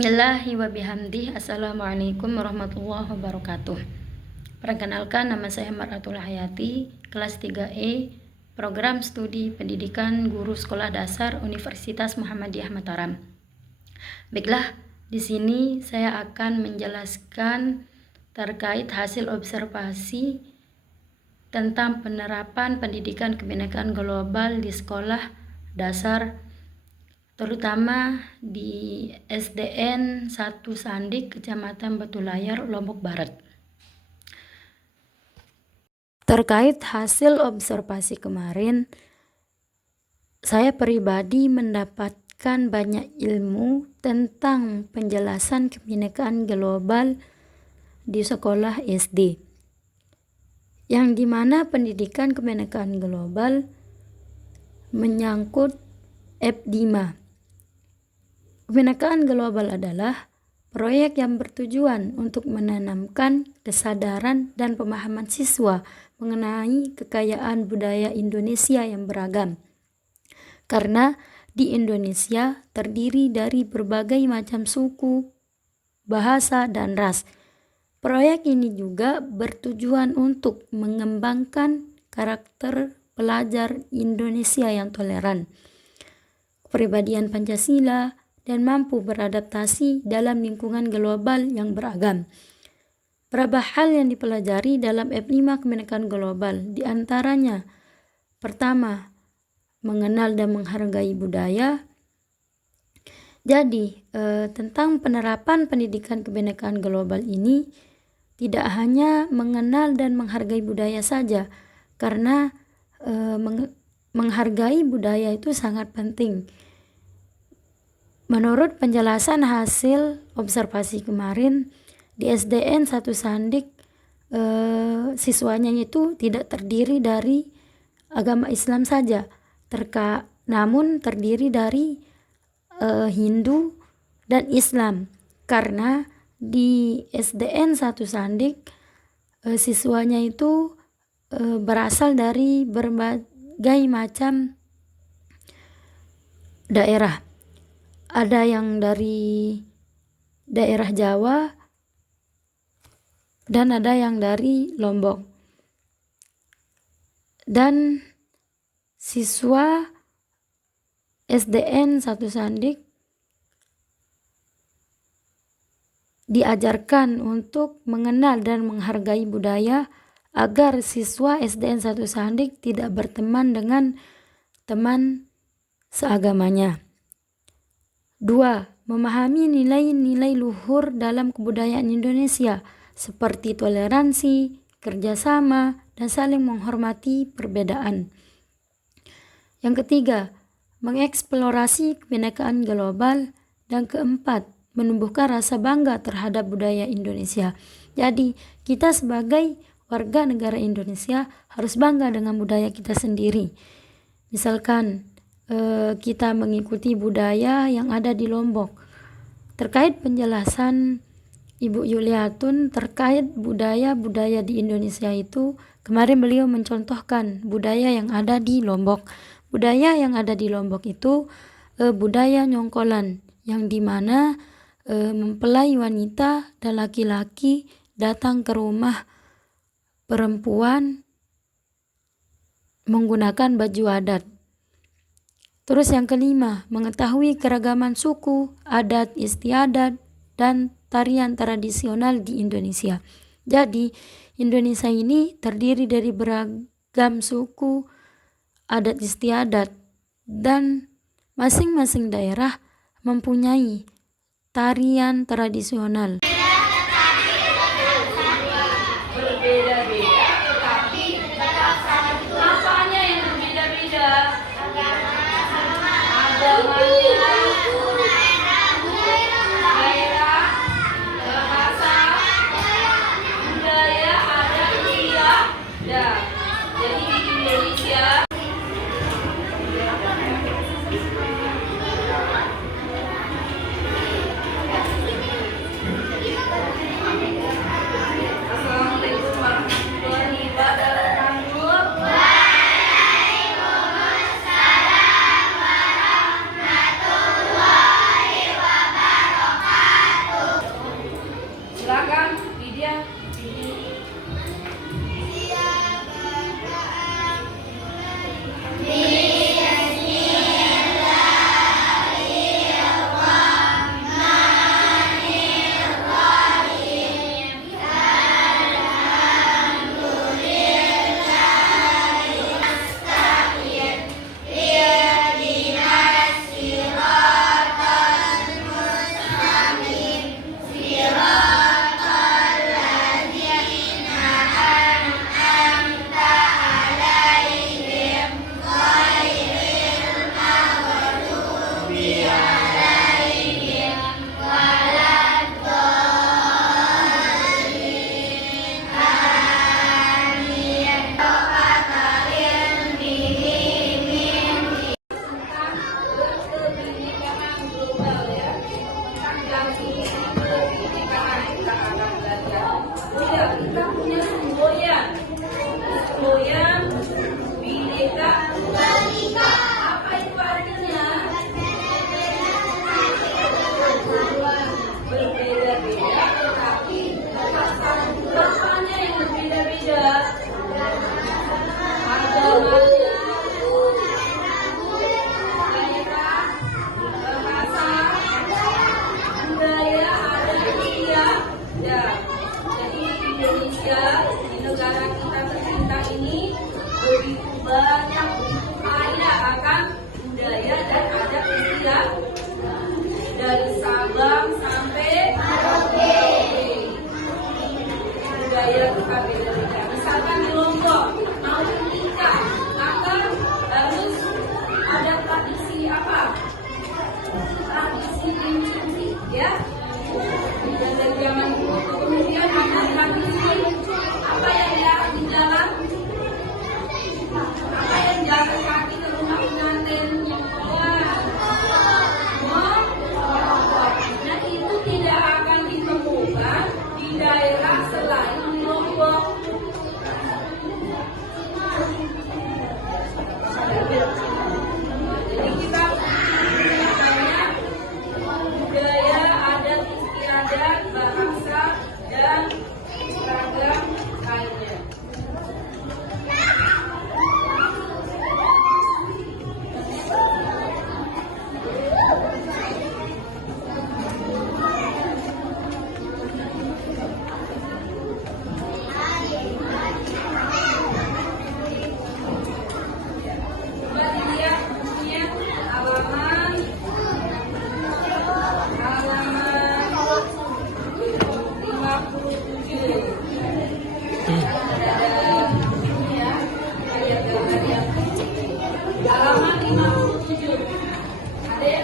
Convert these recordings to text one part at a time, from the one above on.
Bismillahi wa bihamdih. Assalamualaikum warahmatullahi wabarakatuh. Perkenalkan, nama saya Maratul Hayati, kelas 3E, Program Studi Pendidikan Guru Sekolah Dasar Universitas Muhammadiyah Mataram. Baiklah, di sini saya akan menjelaskan terkait hasil observasi tentang penerapan pendidikan kebinekaan global di sekolah dasar, terutama di SDN 1 Sandik, Kecamatan Batulayar, Lombok Barat. Terkait hasil observasi kemarin, saya pribadi mendapatkan banyak ilmu tentang penjelasan kebinekaan global di sekolah SD, yang dimana pendidikan kebinekaan global menyangkut F5. Kebinekaan global adalah proyek yang bertujuan untuk menanamkan kesadaran dan pemahaman siswa mengenai kekayaan budaya Indonesia yang beragam. Karena di Indonesia terdiri dari berbagai macam suku, bahasa, dan ras. Proyek ini juga bertujuan untuk mengembangkan karakter pelajar Indonesia yang toleran, kepribadian Pancasila, dan mampu beradaptasi dalam lingkungan global yang beragam. Berapa hal yang dipelajari dalam F5 kebinekaan global, diantaranya pertama, mengenal dan menghargai budaya. Jadi tentang penerapan pendidikan kebinekaan global ini tidak hanya mengenal dan menghargai budaya saja, karena menghargai budaya itu sangat penting. Menurut penjelasan hasil observasi kemarin, di SDN 1 Sandik siswanya itu tidak terdiri dari agama Islam saja, namun terdiri dari Hindu dan Islam, karena di SDN 1 Sandik siswanya itu berasal dari berbagai macam daerah. Ada yang dari daerah Jawa dan ada yang dari Lombok. Dan siswa SDN 1 Sandik diajarkan untuk mengenal dan menghargai budaya agar siswa SDN 1 Sandik tidak berteman dengan teman seagamanya. 2. Memahami nilai-nilai luhur dalam kebudayaan Indonesia seperti toleransi, kerjasama, dan saling menghormati perbedaan. Yang ketiga, mengeksplorasi kebinekaan global. Dan keempat, menumbuhkan rasa bangga terhadap budaya Indonesia. Jadi, kita sebagai warga negara Indonesia harus bangga dengan budaya kita sendiri. Misalkan kita mengikuti budaya yang ada di Lombok. Terkait penjelasan Ibu Yuliatun terkait budaya-budaya di Indonesia itu, kemarin beliau mencontohkan budaya yang ada di Lombok. Budaya yang ada di Lombok itu budaya nyongkolan, yang dimana mempelai wanita dan laki-laki datang ke rumah perempuan menggunakan baju adat. Terus yang kelima, mengetahui keragaman suku, adat istiadat, dan tarian tradisional di Indonesia. Jadi, Indonesia ini terdiri dari beragam suku, adat istiadat, dan masing-masing daerah mempunyai tarian tradisional. Berbeda-beda, tetapi apanya yang berbeda-beda? Agamanya, daerah, bahasa, budaya, adat, istiadat. Jadi di Indonesia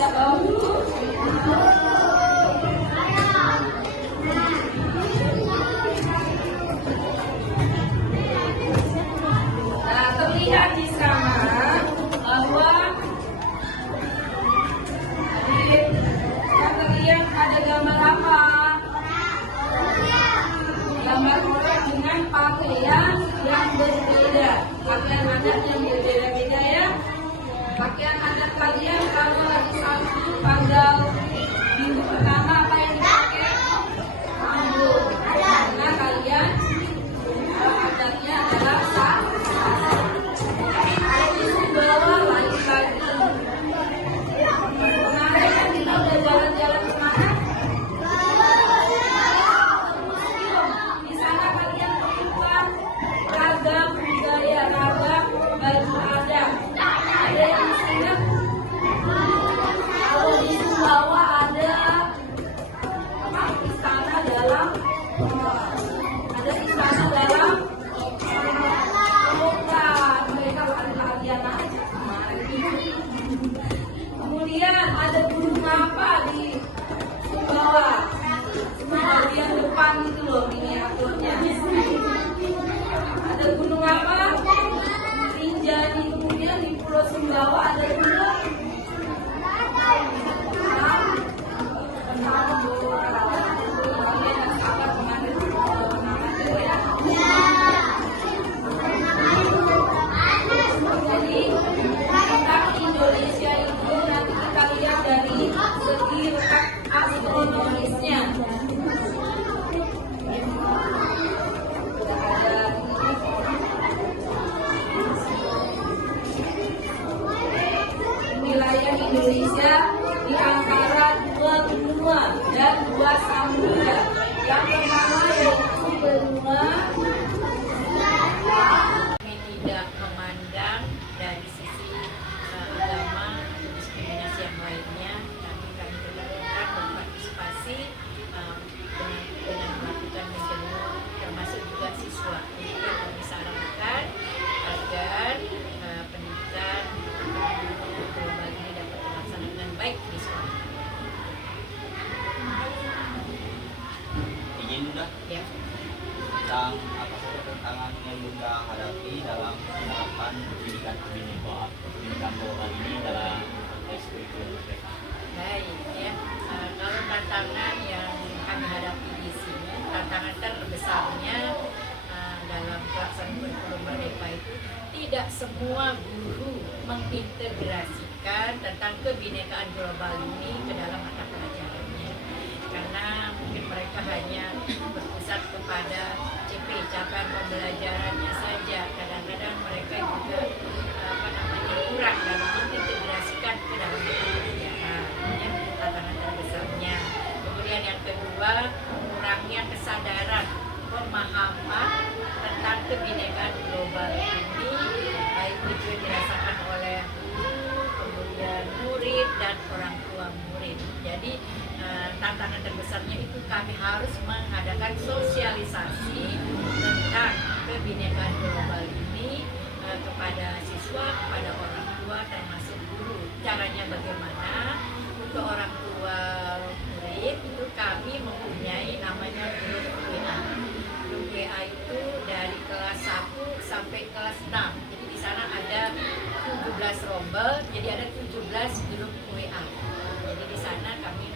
Nah, terlihat di sana bahwa terlihat ada gambar apa? Gambar orang dengan pakaian yang berbeda, pakaian adat yang berbeda-beda ya. Pakaian adat kalian kalau lagi satu tanggal minggu pertama apa yang dipakai? Rambut. Karena kalian adatnya adalah Sumbawa lagi-lagi. Kemarin kan kita udah jalan-jalan kemana? Di sana kalian temukan ragam budaya, ragam baju adat. Ada yang masih ingat? Kalau di Sumbawa ada apa? Istana dalam bukan, mereka ada latihan aja kemarin. Kemudian ada gunung apa di Sumbawa? Bagian depan itu loh miniaturnya. Ada gunung apa? Rinjani. Kemudian di Pulau Sumbawa ada gunung Indonesia itu nanti kita lihat dari segi letak astronomisnya. Wilayah Indonesia di antara dua benua dan dua samudra. Yang pertama yaitu benua tidak memandang dari sisi agama, diskriminasi yang lainnya. Kami tetap berpartisipasi dengan melakukan menjemur, termasuk juga siswa. Jadi kami sarankan agar pendidikan global ini dapat terlaksana dengan baik di sekolah. Izin udah Ya. tentang apa saja tantangan yang Bunda hadapi dalam penerapan pendidikan pendidikan global ini dalam SPK Merdeka. Baik ya, kalau tantangan yang kami hadapi di sini, tantangan terbesarnya dalam pelaksanaan kurikulum Merdeka itu tidak semua guru mengintegrasikan tentang kebinekaan global ini ke dalam mata pelajarannya, karena mungkin mereka hanya berpusat kepada CP, capaian pembelajarannya saja. Kadang-kadang mereka juga kurang dalam mengintegrasikan ke dalam mata pelajaran, ya, tantangan terbesarnya. Kemudian yang kedua, kurangnya kesadaran pemahaman tentang kebinekaan global ini, baik itu yang dirasakan oleh guru, kemudian murid dan orang tua murid. Jadi tantangan terbesarnya itu kami harus mengadakan sosialisasi tentang kebinekaan global ini kepada siswa, kepada orang tua, termasuk guru. Caranya bagaimana? Untuk orang tua murid itu kami mempunyai namanya grup WA. Grup WA itu dari kelas 1 sampai kelas 6. Jadi di sana ada 17 rombel, jadi ada 17 grup WA. Jadi di sana kami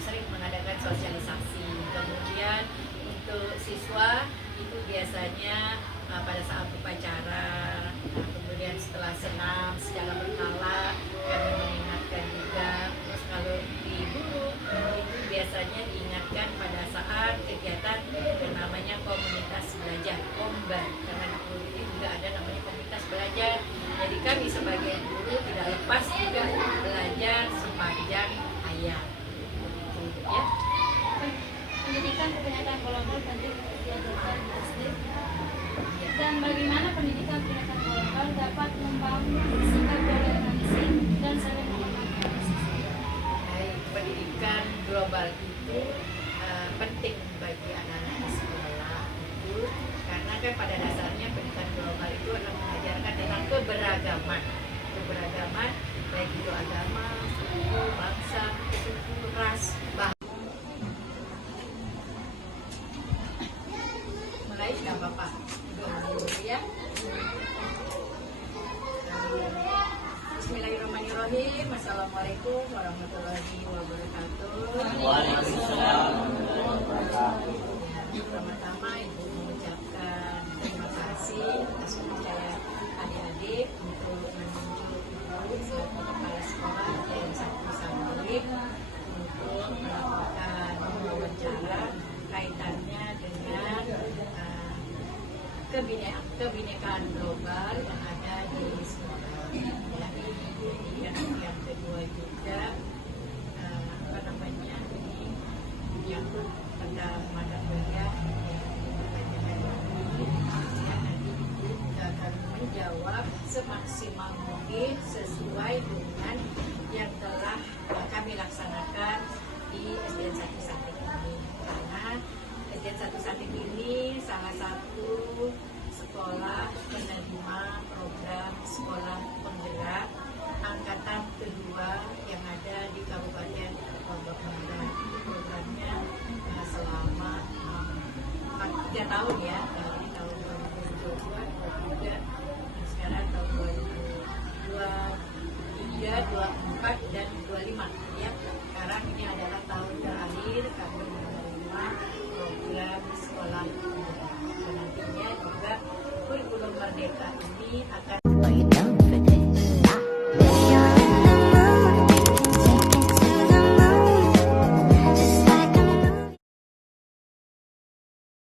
sering mengadakan sosialisasi. Kemudian untuk siswa itu biasanya pada saat upacara, kemudian setelah senam secara berkala kami mengingatkan juga. Terus kalau di guru itu biasanya diingatkan pada saat kegiatan yang namanya komunitas belajar, Komban, karena di guru itu juga ada namanya komunitas belajar. Jadi kami sebagai guru tidak lepas juga belajar sepanjang hayat. Ya. Pendidikan kebinekaan global penting diajarkan di SD. Dan bagaimana pendidikan kebinekaan global dapat membangun sikap toleransi dan saling menghormati siswa. Baik, pendidikan global itu penting bagi anak-anak di sekolah itu, karena kan pada dasarnya pendidikan global itu akan mengajarkan tentang keberagaman baik itu agama, suku, warahmatullahi wabarakatuh. Waalaikumsalam warahmatullahi wabarakatuh. Pertama-tama Ibu mengucapkan terima kasih atas kepercayaan adik-adik untuk menunjuk Ibu selaku Kepala Sekolah SDN 1 Sandik untuk melakukan wawancara kaitannya dengan kebinekaan global yang ada di sekolah. Jadi yang kedua juga ini menyangkut pada mata kuliah nanti kita akan menjawab semaksimal mungkin sesuai dengan yang telah kami laksanakan di SDN 1 Santik ini, karena SDN 1 Santik ini salah satu sekolah penerima program sekolah penggerak angkatan kedua yang ada di Kabupaten Lombok Barat. Programnya selama 3 tahun ya,